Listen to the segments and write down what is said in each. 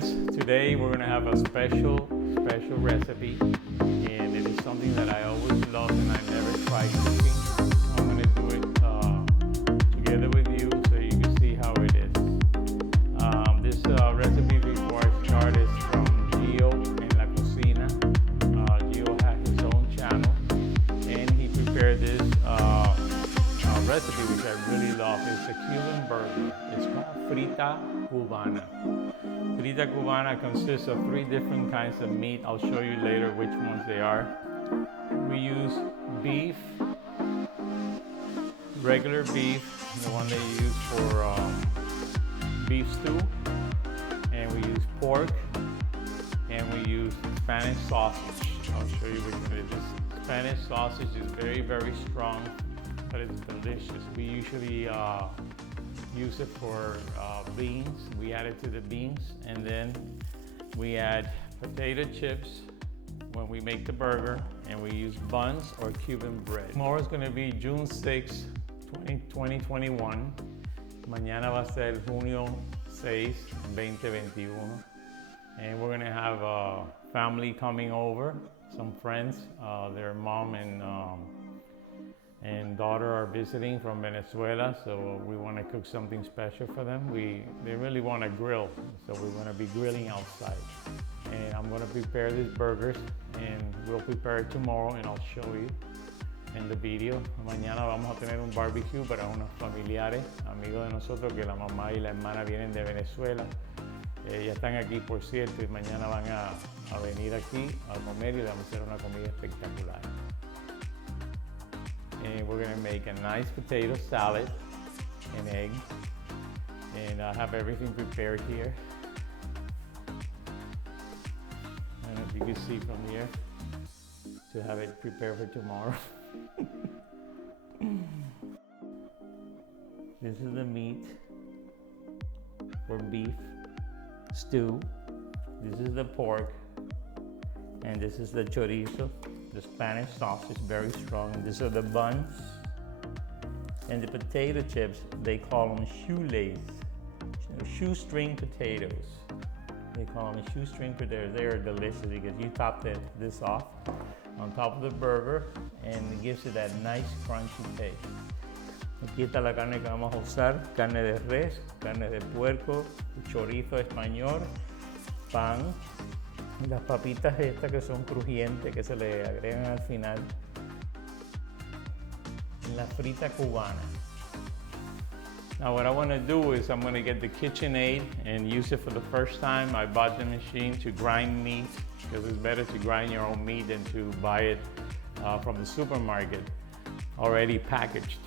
friends, today we're gonna have a special recipe, and it is something that I always loved and I never tried cooking. I'm gonna do it together with you so you can see how it is. This recipe, before I start, is from Gio en la Cocina. Gio has his own channel, and he prepared this recipe which I really love. It's a Cuban burger. It's called Frita Cubana. Frita Cubana consists of 3 different kinds of meat. I'll show you later which ones they are. We use beef, regular beef, the one they use for beef stew, and we use pork, and we use Spanish sausage. I'll show you which one it is. This Spanish sausage is very, very strong, but it's delicious. We usually use it for beans. We add it to the beans, and then we add potato chips when we make the burger, and we use buns or Cuban bread. Tomorrow is going to be June 6, 2021. Mañana va a ser junio 6, 2021. And we're going to have a family coming over, some friends. Their mom and daughter are visiting from Venezuela, so we want to cook something special for them. They really want to grill, so we're going to be grilling outside. And I'm going to prepare these burgers, and we'll prepare it tomorrow, and I'll show you in the video. Mañana vamos a tener un barbecue para unos familiares, amigos de nosotros, que la mamá y la hermana vienen de Venezuela. Ya están aquí, por cierto, y mañana van a venir aquí a comer, y le vamos a hacer una comida espectacular. And we're gonna make a nice potato salad and egg, and I have everything prepared here. I don't know if you can see from here to have it prepared for tomorrow. This is the meat for beef stew. This is the pork, and this is the chorizo. The Spanish sausage, very strong. These are the buns. And the potato chips, they call them shoestring potatoes. They call them shoestring potatoes. They are delicious because you top this off on top of the burger, and it gives it that nice crunchy taste. Aquí está la carne que vamos a usar: carne de res, carne de puerco, chorizo español, pan, y las papitas estas que son crujientes, que se le agregan al final. La frita cubana. Now what I want to do is I'm going to get the KitchenAid and use it for the first time. I bought the machine to grind meat because it's better to grind your own meat than to buy it from the supermarket already packaged.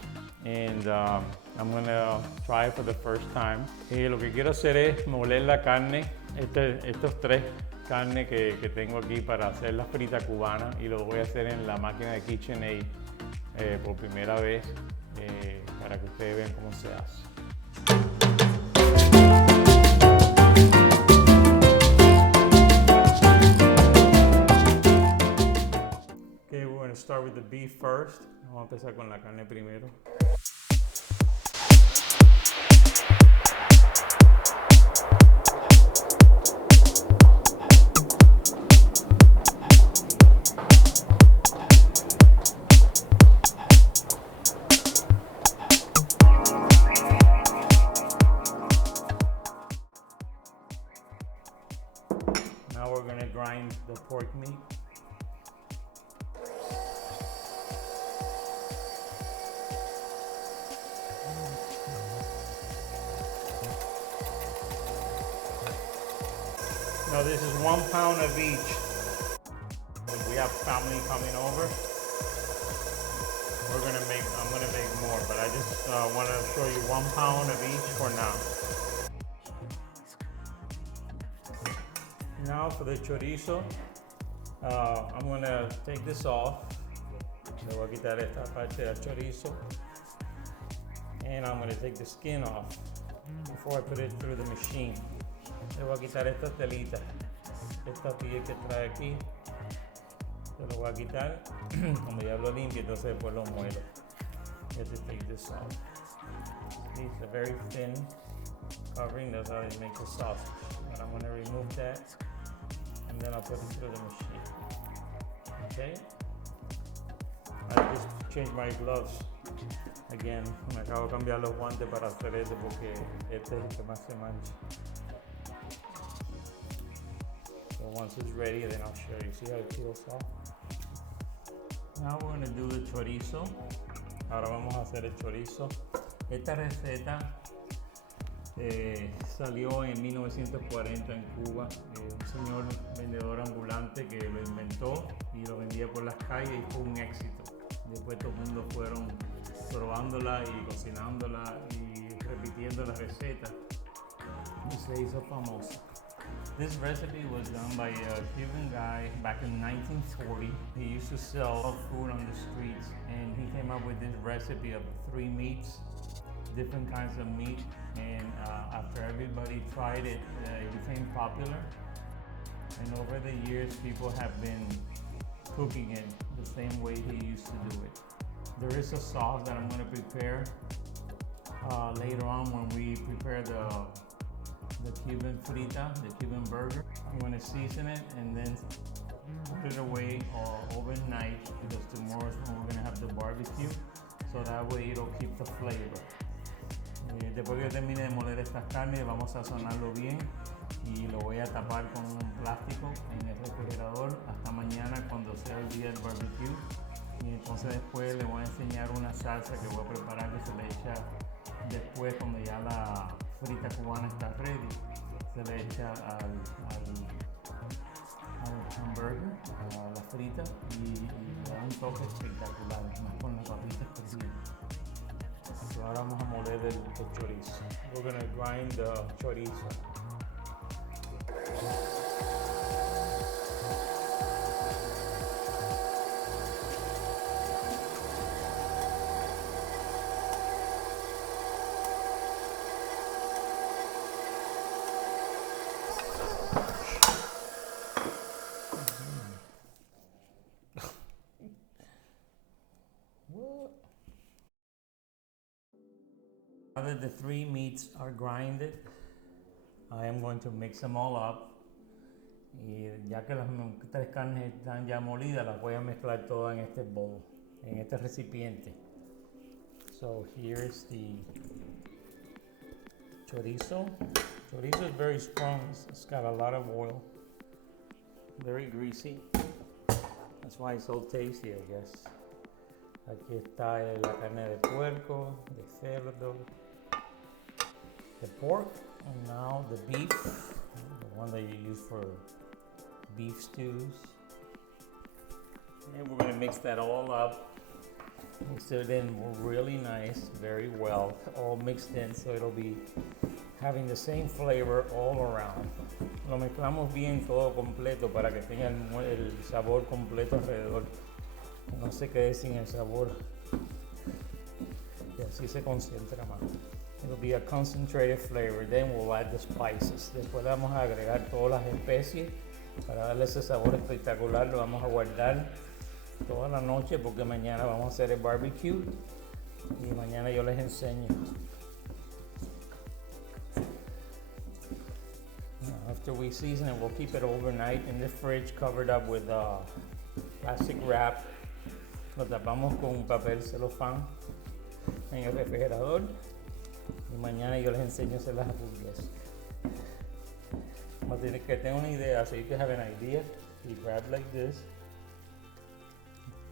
And I'm going to try it for the first time. Lo que quiero hacer es moler la carne, estos 3 carne que tengo aquí para hacer la frita cubana, y lo voy a hacer en la máquina de KitchenAid por primera vez, para que ustedes vean cómo se hace. Okay, we're going to start with the beef first. Vamos a empezar con la carne primero. Now we're going to grind the pork meat. Now this is 1 pound of each. If we have family coming over, I'm gonna make more, but I just want to show you 1 pound of each for now. Now for the chorizo, I'm going to take this off. Le voy a quitar esta parte del chorizo. And I'm going to take the skin off before I put it through the machine. Le voy a quitar estas telitas. Esta piel que trae aquí, se lo voy a quitar. Como ya lo limpio, entonces después lo muelo. You have to take this off. These are very thin covering. That's how they make the sausage. And I'm I'm gonna remove that and then I'll put it through the machine. Okay? I just changed my gloves. Again, me acabo de cambiar los guantes para hacer esto porque este es el que más se mancha. So once it's ready, then I'll show you. See how it peels off? Now we're gonna do the chorizo. Ahora vamos a hacer el chorizo. Esta receta salió en 1940 en Cuba. Un señor vendedor ambulante que lo inventó y lo vendía por las calles y fue un éxito. Después todo el mundo fueron probándola y cocinándola y repitiendo la receta y se hizo famosa. This recipe was done by a Cuban guy back in 1940. He used to sell food on the streets and he came up with this recipe of 3 meats, different kinds of meat, and after everybody tried it, it became popular. And over the years, people have been cooking it the same way he used to do it. There is a sauce that I'm going to prepare later on when we prepare the Cuban Frita, the Cuban Burger. I'm going to season it and then put it away overnight because tomorrow is when we're going to have the barbecue, so that way it'll keep the flavor. Después que yo termine de moler estas carnes, vamos a sazonarlo bien y lo voy a tapar con un plástico en el refrigerador hasta mañana cuando sea el día del barbecue. Y entonces después le voy a enseñar una salsa que voy a preparar que se le echa después cuando ya la frita cubana está ready. Se le echa al hamburger, a la frita y le da un toque espectacular, más con las papitas cocidas. So ahora vamos a moler el chorizo. We're going to grind the chorizo. Now that the 3 meats are grinded, I am going to mix them all up. Y ya que las 3 carnes están ya molidas, las voy a mezclar todas en este bowl, en este recipiente. So here's the chorizo. Chorizo is very strong. It's got a lot of oil. Very greasy. That's why it's so tasty, I guess. Aquí está la carne de puerco, de cerdo, the pork, and now the beef, the one that you use for beef stews. And we're going to mix that all up, mix it in really nice, very well, all mixed in, so it'll be having the same flavor all around. Lo mezclamos bien todo completo para que tenga el sabor completo alrededor. No se quede sin el sabor y así se concentra más. It'll be a concentrated flavor. Then we'll add the spices. Después le vamos a agregar todas las especies para darle ese sabor espectacular. Lo vamos a guardar toda la noche porque mañana vamos a hacer el barbecue y mañana yo les enseño. After we season it, we'll keep it overnight in the fridge covered up with plastic wrap. Lo tapamos con un papel celofán en el refrigerador y mañana yo les enseño a hacer las hamburguesas. Para que tengan una idea, so you can have an idea, you grab like this,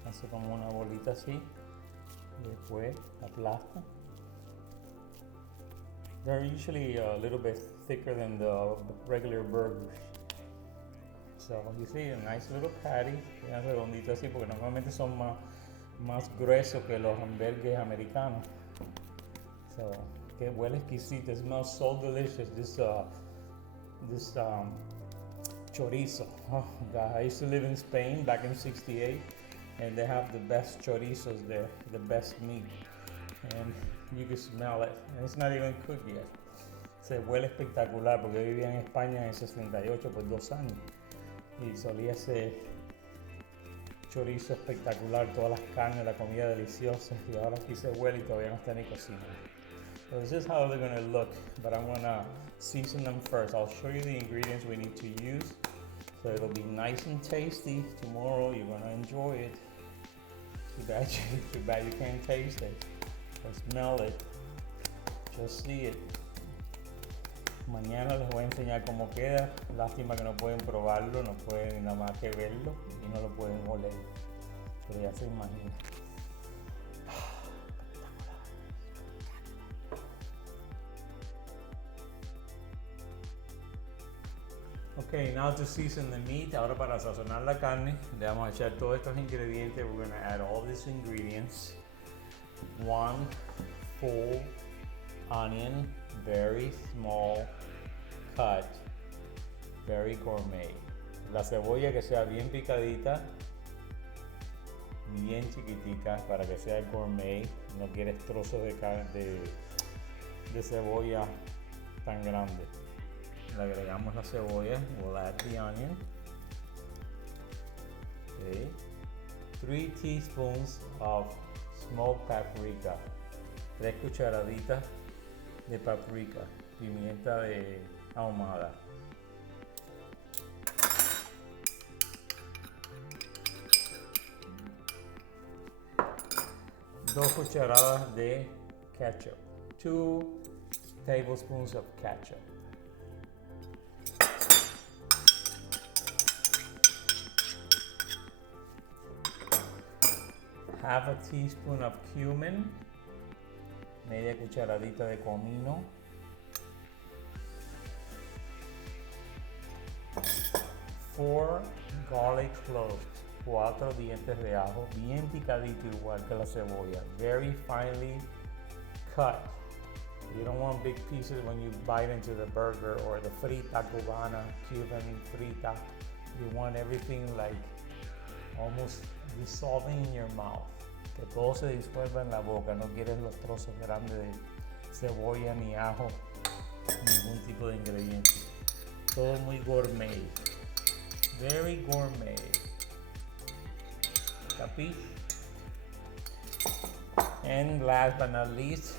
hace como una bolita así y después aplasta. They're usually a little bit thicker than the regular burgers. So you see a nice little patty, quedan redonditos así porque normalmente son más gruesos que los hamburgues americanos. So, que huele exquisito. It smells so delicious. This chorizo. Oh God, I used to live in Spain back in '68, and they have the best chorizos there, the best meat, and you can smell it. And it's not even cooked yet. Se huele espectacular porque yo vivía en España en el 68 por 2 años. Y solía ese chorizo espectacular, todas las carnes, la comida deliciosa, y ahora aquí se huele y todavía no está ni cocinado. So this is how they're gonna look, but I'm gonna season them first. I'll show you the ingredients we need to use, so it'll be nice and tasty. Tomorrow you're gonna enjoy it. Too bad you can't taste it or smell it. Just see it. Mañana les voy a enseñar cómo queda. Lástima que no pueden probarlo, no pueden nada más que verlo y no lo pueden oler. Pero ya se imagina. Okay, now to season the meat. Ahora para sazonar la carne, le vamos a echar todos estos ingredientes. We're going to add all these ingredients. 1 full onion, very small cut, very gourmet. La cebolla que sea bien picadita, bien chiquitica para que sea gourmet. No quieres trozos de cebolla tan grande. Le agregamos la cebolla. We'll add the onion. Okay. 3 teaspoons of smoked paprika. 3 cucharaditas de paprika, pimienta de ahumada. 2 cucharadas de ketchup. 2 tablespoons of ketchup. Half a teaspoon of cumin, media cucharadita de comino, 4 garlic cloves, 4 dientes de ajo, bien picadito igual que la cebolla, very finely cut. You don't want big pieces when you bite into the burger or the frita cubana, Cuban frita. You want everything like almost dissolving in your mouth. Que todo se disuelva en la boca, no quieres los trozos grandes de cebolla ni ajo, ningún tipo de ingrediente. Todo muy gourmet, very gourmet. Capiche? And last but not least,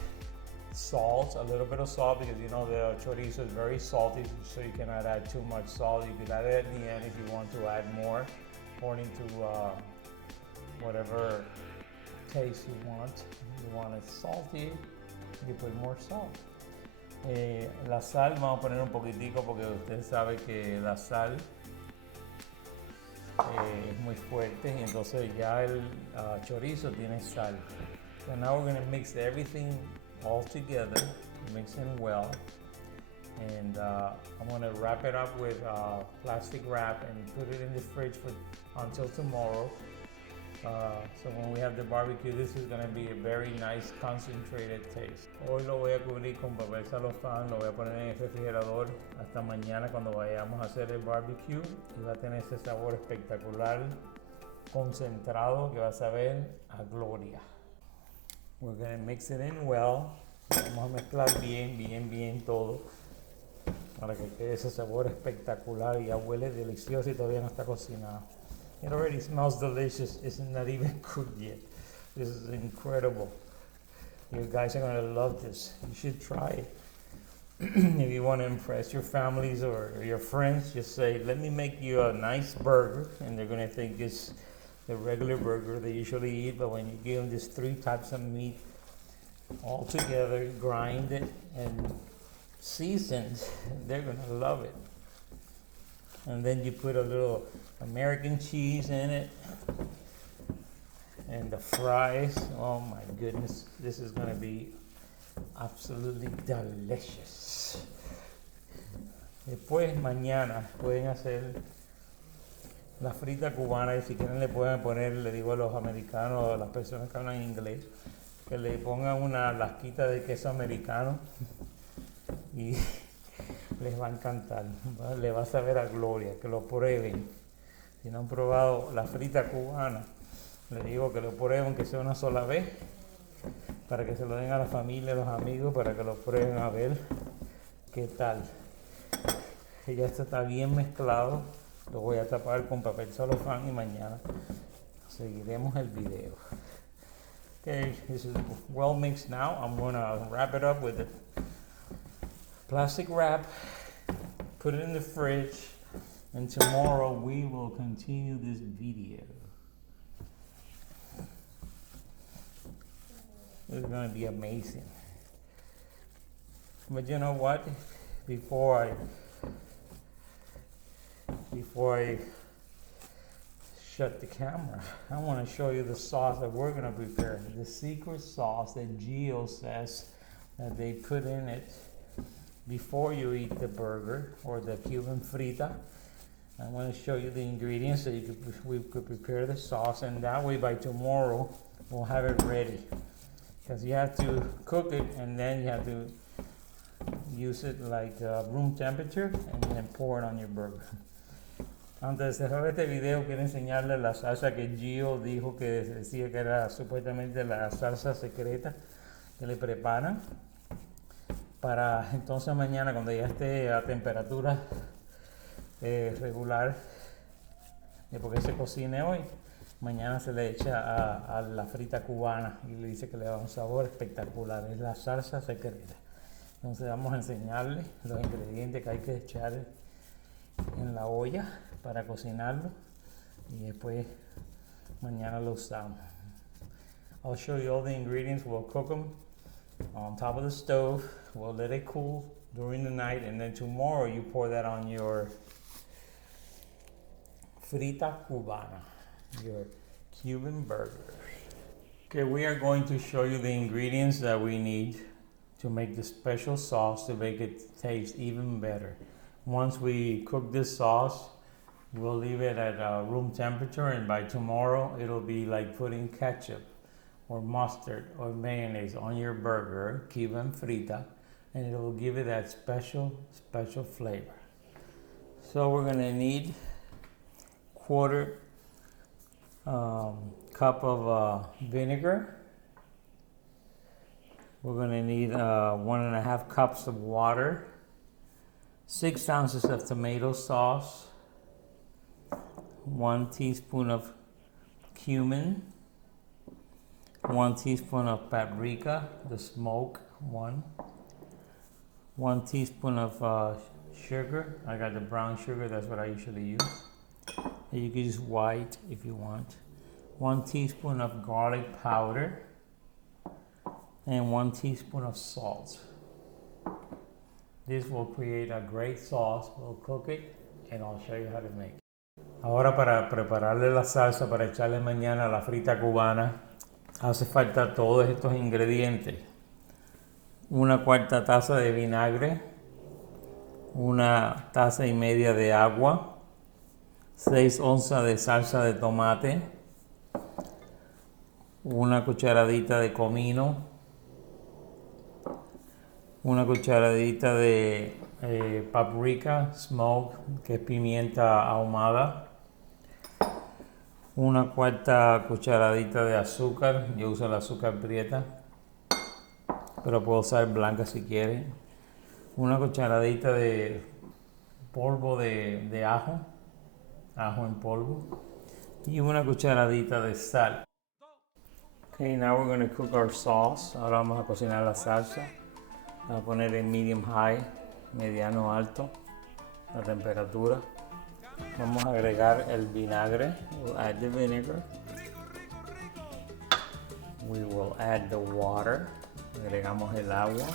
salt, a little bit of salt, because you know the chorizo is very salty, so you cannot add too much salt. You can add it at the end if you want to add more, according to whatever taste you want. You want it salty, you put more salt. La sal, vamos a poner un poquitico porque usted sabe que la sal es muy fuerte y entonces ya el chorizo tiene sal. So now we're going to mix everything all together, mix it well, and I'm going to wrap it up with plastic wrap and put it in the fridge until tomorrow. So when we have the barbecue, this is going to be a very nice concentrated taste. Hoy lo voy a cubrir con papel celofán, lo voy a poner en el refrigerador hasta mañana cuando vayamos a hacer el barbecue, y va a tener ese sabor espectacular, concentrado, que va a saber a gloria. We're going to mix it in well. Vamos a mezclar bien todo para que quede ese sabor espectacular. Ya huele delicioso y todavía no está cocinado. It already smells delicious. It's not even cooked yet. This is incredible. You guys are going to love this. You should try it. If you want to impress your families or your friends, just say, let me make you a nice burger. And they're going to think it's the regular burger they usually eat. But when you give them these 3 types of meat all together, grind it and seasoned, they're going to love it. And then you put a little American cheese in it, and the fries. Oh my goodness, this is going to be absolutely delicious. Después mañana pueden hacer la frita cubana, y si quieren le pueden poner, le digo a los americanos o a las personas que hablan inglés, que le pongan una lasquita de queso americano y les va a encantar, les va a saber a gloria, que lo prueben. Si no han probado la frita cubana, les digo que lo prueben, que sea una sola vez, para que se lo den a la familia, a los amigos, para que lo prueben a ver qué tal. Ya esto está bien mezclado, lo voy a tapar con papel celofán y mañana seguiremos el video. Okay, this is well mixed now. I'm gonna wrap it up with a plastic wrap, put it in the fridge, and tomorrow we will continue this video. It's gonna be amazing. But you know what? Before I shut the camera, I want to show you the sauce that we're gonna prepare. The secret sauce that Gio says that they put in it before you eat the burger or the Cuban Frita. I want to show you the ingredients so we could prepare the sauce, and that way by tomorrow we'll have it ready. Because you have to cook it and then you have to use it like room temperature and then pour it on your burger. Antes de cerrar este video quiero enseñarles la salsa que Gio dijo que decía que era supuestamente la salsa secreta que le preparan para entonces mañana cuando ya esté a temperatura regular, porque se cocine hoy, mañana se le echa a la frita cubana y le dice que le da un sabor espectacular. Es la salsa secreta. Entonces vamos a enseñarle los ingredientes que hay que echar en la olla para cocinarlo y después mañana lo usamos. I'll show you all the ingredients. We'll cook them on top of the stove. We'll let it cool during the night, and then tomorrow you pour that on your frita cubana, your Cuban burger. Okay, we are going to show you the ingredients that we need to make the special sauce to make it taste even better. Once we cook this sauce, we'll leave it at room temperature, and by tomorrow it'll be like putting ketchup or mustard or mayonnaise on your burger, Cuban Frita, and it will give it that special flavor. So we're gonna need quarter cup of vinegar. We're gonna need 1.5 cups of water, 6 ounces of tomato sauce, 1 teaspoon of cumin, 1 teaspoon of paprika, the smoke one, 1 teaspoon of sugar. I got the brown sugar, that's what I usually use. And you can use white if you want. 1 teaspoon of garlic powder and 1 teaspoon of salt. This will create a great sauce. We'll cook it and I'll show you how to make it. Ahora para prepararle la salsa para echarle mañana a la frita cubana, hace falta todos estos ingredientes. 1/4 taza de vinagre, 1 taza y media de agua, 6 onzas de salsa de tomate, 1 cucharadita de comino, 1 cucharadita de paprika, smoke, que es pimienta ahumada, 1/4 cucharadita de azúcar. Yo uso el azúcar prieta, pero puedo usar blanca si quieren. 1 cucharadita de polvo de ajo en polvo, y 1 cucharadita de sal. Okay, now we're going to cook our sauce. Ahora vamos a cocinar la salsa. Vamos a poner en medium high, mediano alto, la temperatura. Vamos a agregar el vinagre. We'll add the vinegar. We will add the water. Agregamos el agua.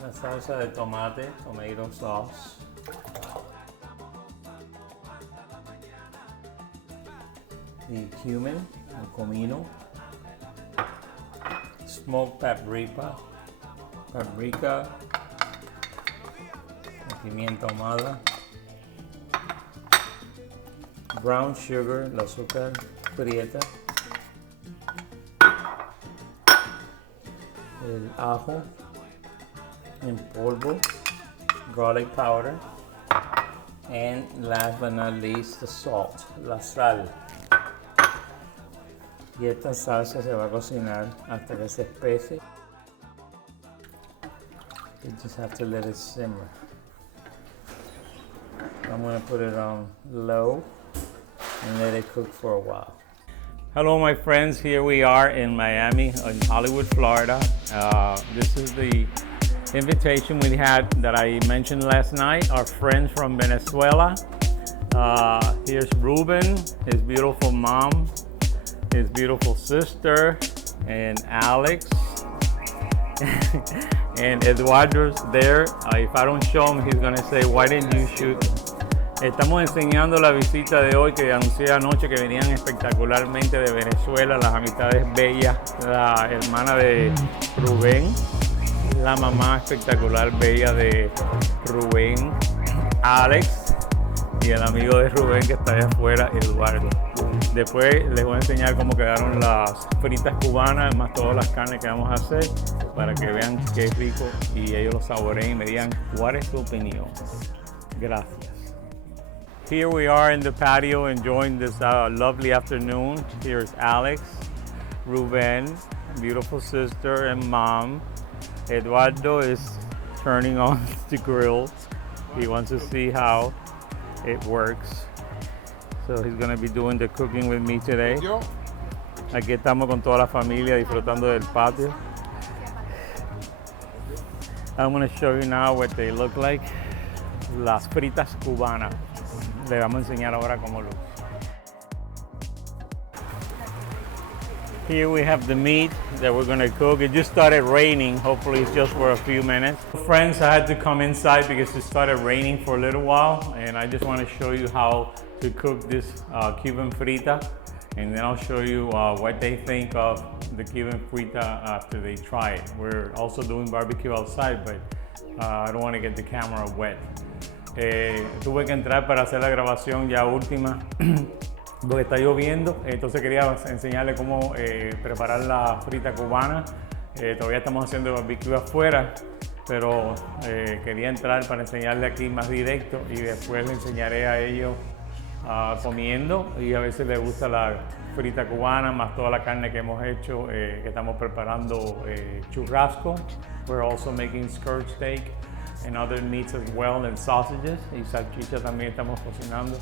La salsa de tomate, tomato sauce. The cumin, el comino. Smoked paprika, pimienta ahumada, brown sugar, el azúcar prieta, el ajo en polvo, garlic powder, and last but not least, the salt, la sal. Y esta salsa se va a cocinar hasta que se espese. You just have to let it simmer. I'm going to put it on low and let it cook for a while. Hello, my friends. Here we are in Miami, in Hollywood, Florida. This is the invitation we had that I mentioned last night. Our friends from Venezuela. Here's Ruben, his beautiful mom, his beautiful sister, and Alex. And Eduardo's there. If I don't show him, he's gonna say, "Why didn't you shoot?" Estamos enseñando la visita de hoy que anuncié anoche que venían espectacularmente de Venezuela, las amistades bellas, la hermana de Rubén, la mamá espectacular bella de Rubén, Alex, y el amigo de Rubén que está allá afuera, Eduardo. Después les voy a enseñar cómo quedaron las fritas cubanas, más todas las carnes que vamos a hacer, para que vean qué rico y ellos lo saboreen y me digan cuál es su opinión. Gracias. Here we are in the patio enjoying this lovely afternoon. Here's Alex, Ruben, beautiful sister and mom. Eduardo is turning on the grill. He wants to see how it works. So he's going to be doing the cooking with me today. Aquí estamos con toda la familia disfrutando del patio. I'm going to show you now what they look like. Las fritas cubanas. Le vamos a enseñar ahora cómo luce. Here we have the meat that we're gonna cook. It just started raining. Hopefully it's just for a few minutes. Friends, I had to come inside because it started raining for a little while, and I just want to show you how to cook this Cuban Frita, and then I'll show you what they think of the Cuban Frita after they try it. We're also doing barbecue outside, but I don't want to get the camera wet. Tuve que entrar para hacer la grabación ya última porque está lloviendo, entonces quería enseñarle cómo preparar la frita cubana. Todavía estamos haciendo barbecue afuera, pero quería entrar para enseñarle aquí más directo y después le enseñaré a ellos comiendo, y a veces les gusta la frita cubana más toda la carne que hemos hecho, que estamos preparando churrasco. We're also making skirt steak and other meats as well, and sausages, y salchicha también estamos cocinando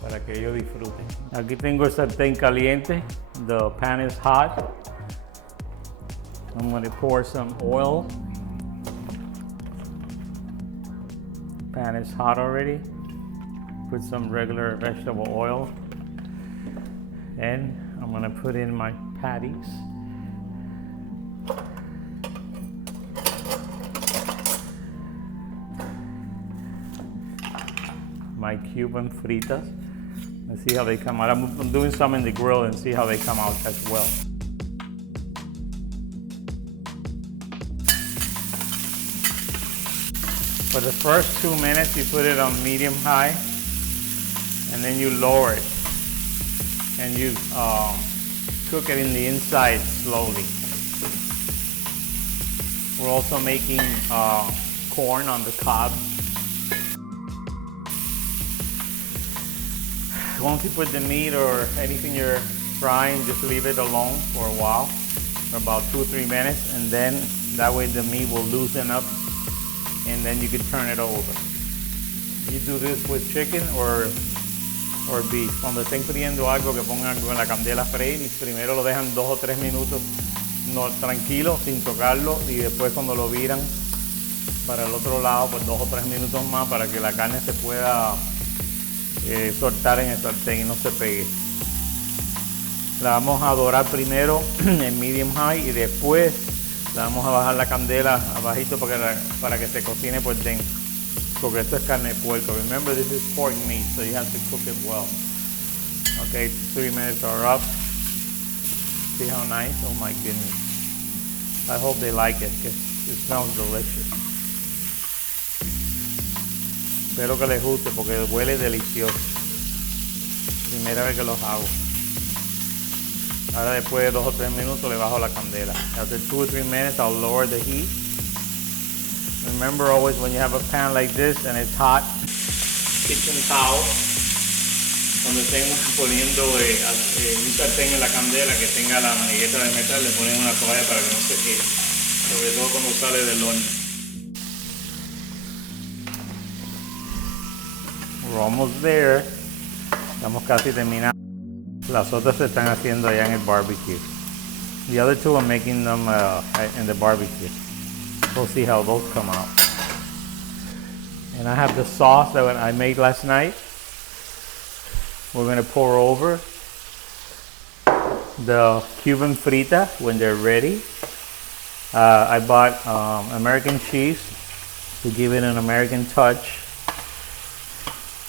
para que ellos disfruten. Aquí tengo el sartén caliente. The pan is hot. I'm going to pour some oil. Pan is hot already. Put some regular vegetable oil, and I'm going to put in my patties. My Cuban fritas. Let's see how they come out. I'm doing some in the grill and see how they come out as well. For the first 2 minutes, you put it on medium high, and then you lower it, and you cook it in the inside slowly. We're also making corn on the cob. Once you put the meat or anything you're frying, just leave it alone for a while, for about 2 or 3 minutes, and then that way the meat will loosen up, and then you can turn it over. You do this with chicken or beef. Cuando estén friendo algo, que pongan algo en la candela a freír y primero lo dejan 2 o 3 minutos tranquilo, sin tocarlo, y después cuando lo viran para el otro lado, pues 2 o 3 minutos más para que la carne se pueda soltar en el sartén y no se pegue. La vamos a dorar primero en medium high y después la vamos a bajar la candela abajito para que se cocine por dentro, porque esto es carne de puerco. Remember, this is pork meat, so you have to cook it well. Okay, 3 minutes are up. See how nice? Oh my goodness. I hope they like it because it smells delicious. Espero que les guste porque huele delicioso. Primera vez que los hago. Ahora después de 2 o 3 minutos le bajo la candela. After 2 or 3 minutes I'll lower the heat. Remember always when you have a pan like this and it's hot, kitchen towel. Cuando estén poniendo un sartén en la candela que tenga la manigueta de metal, le ponen una toalla para que no se quede. Sobre todo cuando sale del horno. We're almost there. Estamos casi terminando. Las otras se están haciendo allá en el barbecue. The other two are making them in the barbecue. We'll see how those come out. And I have the sauce that I made last night. We're gonna pour over the Cuban Frita when they're ready. I bought American cheese to give it an American touch.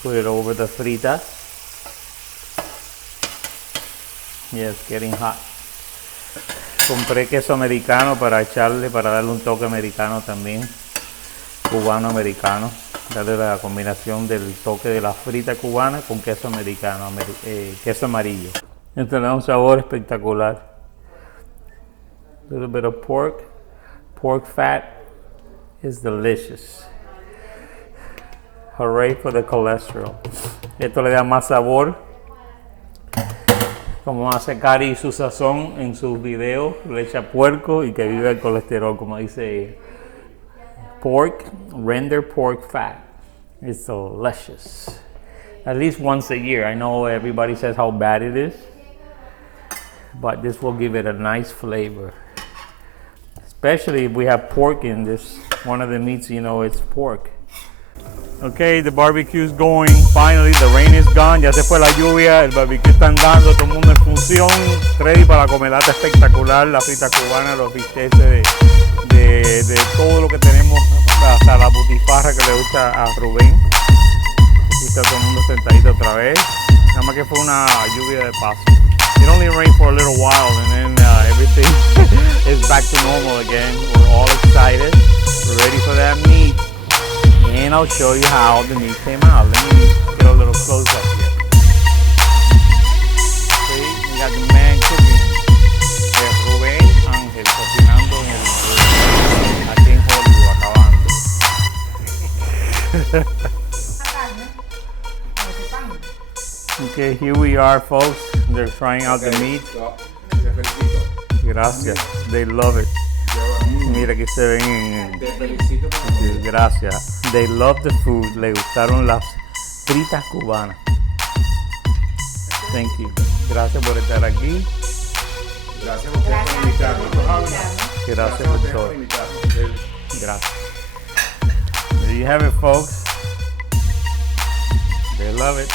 Put it over the Frita. Yes, getting hot. Compré queso americano para darle un toque americano también. Cubano-americano. Darle la combinación del toque de la frita cubana con queso americano, queso amarillo. Esto le da un sabor espectacular. A little bit of pork. Pork fat is delicious. Hooray for the cholesterol. Esto le da más sabor. Como hace Cari su sazón en sus videos, le echa puerco y que vive el colesterol, como dice ella. Pork, render pork fat. It's delicious. At least once a year. I know everybody says how bad it is, but this will give it a nice flavor. Especially if we have pork in this. One of the meats, you know, it's pork. Okay, the barbecue is going. Finally, the rain is gone. Ya se fue la lluvia. El barbecue está andando. Todo el mundo en función. Ready para la comelata espectacular. La frita cubana, los bisteces de todo lo que tenemos. Hasta la butifarra que le gusta a Rubén. Aquí está todo el mundo sentadito otra vez. Nada más que fue una lluvia de paso. It only rained for a little while and then everything is back to normal again. We're all excited. We're ready for that meat. And I'll show you how the meat came out. Let me get a little close up here. See, we got the man cooking. Rubén Ángel cocinando aquí en Hollywood, acabando. Okay, here we are, folks. They're trying out the meat. Gracias. They love it. Mira que se ven en... Gracias. They love the food. Le gustaron las fritas cubanas. Thank you. Gracias por estar aquí. Gracias por invitarnos. Gracias por todo. Gracias. There you have it, folks. They love it.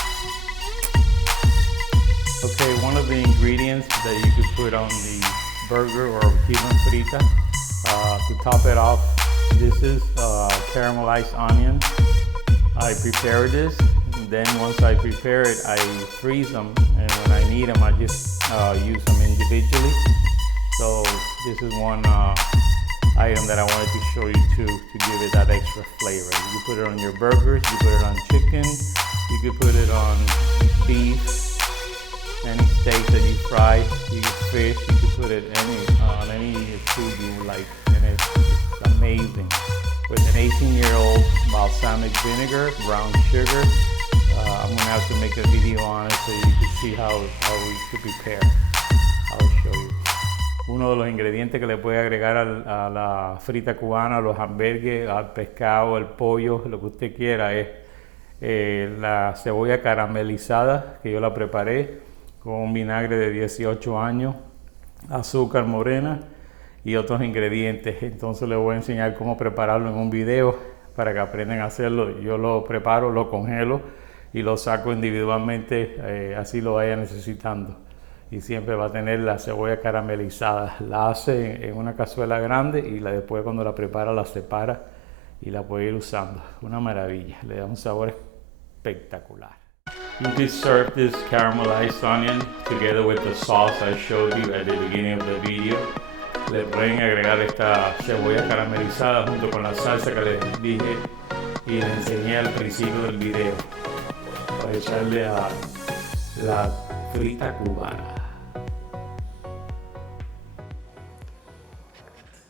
Okay, one of the ingredients that you could put on the burger or Cuban Frita to top it off, this is caramelized onion. I prepare this, and then once I prepare it, I freeze them, and when I need them, I just use them individually. So this is one item that I wanted to show you too, to give it that extra flavor. You can put it on your burgers, you put it on chicken, you could put it on beef, any steak that you fry, you can fish, you can put it on any food you like, and it's amazing. With an 18-year-old balsamic vinegar, brown sugar, I'm gonna have to make a video on it so you can see how we could prepare. I'll show you. Uno de los ingredientes que le puede agregar a la frita cubana, a los hamburgues, al pescado, al pollo, lo que usted quiera, es la cebolla caramelizada, que yo la preparé con un vinagre de 18 años, azúcar morena y otros ingredientes. Entonces les voy a enseñar cómo prepararlo en un video para que aprendan a hacerlo. Yo lo preparo, lo congelo y lo saco individualmente, así lo vaya necesitando. Y siempre va a tener la cebolla caramelizada. La hace en una cazuela grande y después cuando la prepara la separa y la puede ir usando. Una maravilla, le da un sabor espectacular. You could serve this caramelized onion together with the sauce I showed you at the beginning of the video. Le pueden agregar esta cebolla caramelizada junto con la salsa que les dije y les enseñé al principio del video para echarle a la frita cubana.